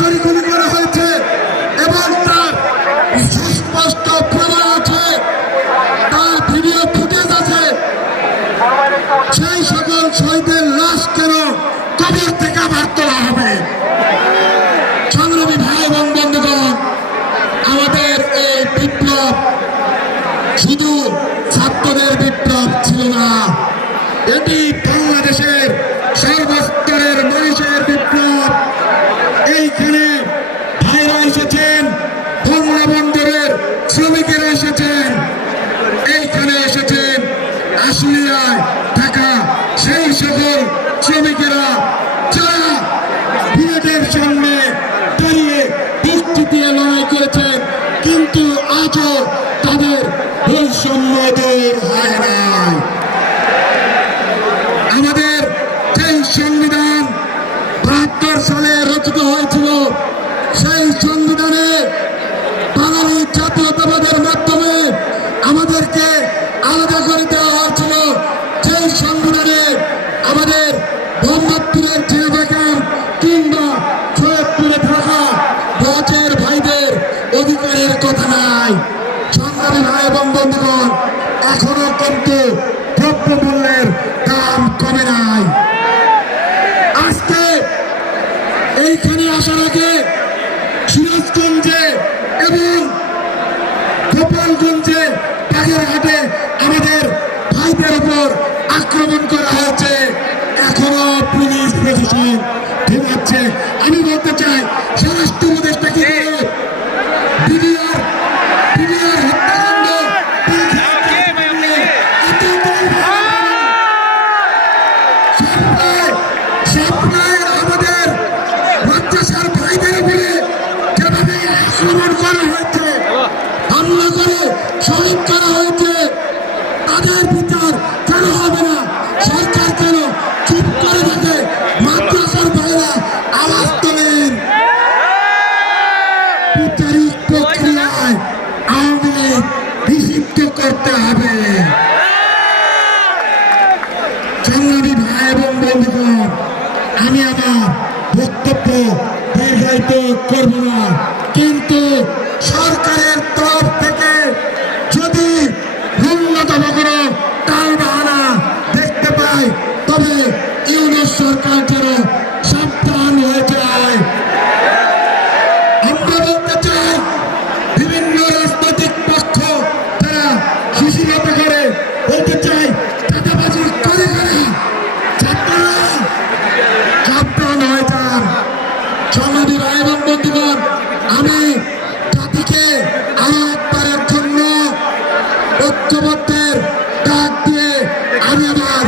সরাসরি গুলি করা হয়েছে এবং তার সুস্পষ্ট প্রমাণ আছে। তার ভিডিও ফুটেজ আছে। সেই সকল শহীদের লাশ কেন কবর থেকে আবার তোলা হবে? সংগ্রামী ভাই এবং বন্ধুগণ, আমাদের এই বিপ্লব শুধু ছাত্রদের বিপ্লব ছিল না, এটি বাংলাদেশের সর্বোচ্চ এসেছেন। এইখানে এসেছেন আশুলিয়ায় থাকা সেই সকল শ্রমিকেরা যারা বিয়েদের সামনে দাঁড়িয়ে দুষ্টিতে লড়াই করেছেন, কিন্তু আজও তাদের বৈষম্য হয় নাই। আমাদের যেই সংবিধান বাহাত্তর সালে রচিত হয়েছিল, সেই সংবিধানে বাঙালি জাতি ভাইদের অধিকারের কথা নাই। সংগ্রামী ভাই এবং বন্ধুগণ, এখনও কিন্তু দ্রব্যমূল্যের দাম কমে নাই। আজকে এইখানে আসার আগে সিরাজগঞ্জে এবং গোপালগঞ্জে বাগেরহাটে আমাদের ভাইদের উপর আক্রমণ করা হয়েছে। এখনও পুলিশ প্রশাসন ঘুমাচ্ছে। আমি বলতে চাই, স্বরাষ্ট্র উপদেষ্টা কি নিষিদ্ধ করতে হবে। সংগ্রামী ভাই এবং বন্ধুগণ আমি আমার বক্তব্য দীর্ঘায়িত করব না। আমি জাতিকে আঘাত করার জন্য ঐক্যবদ্ধের ডাক দিয়ে আমি আমার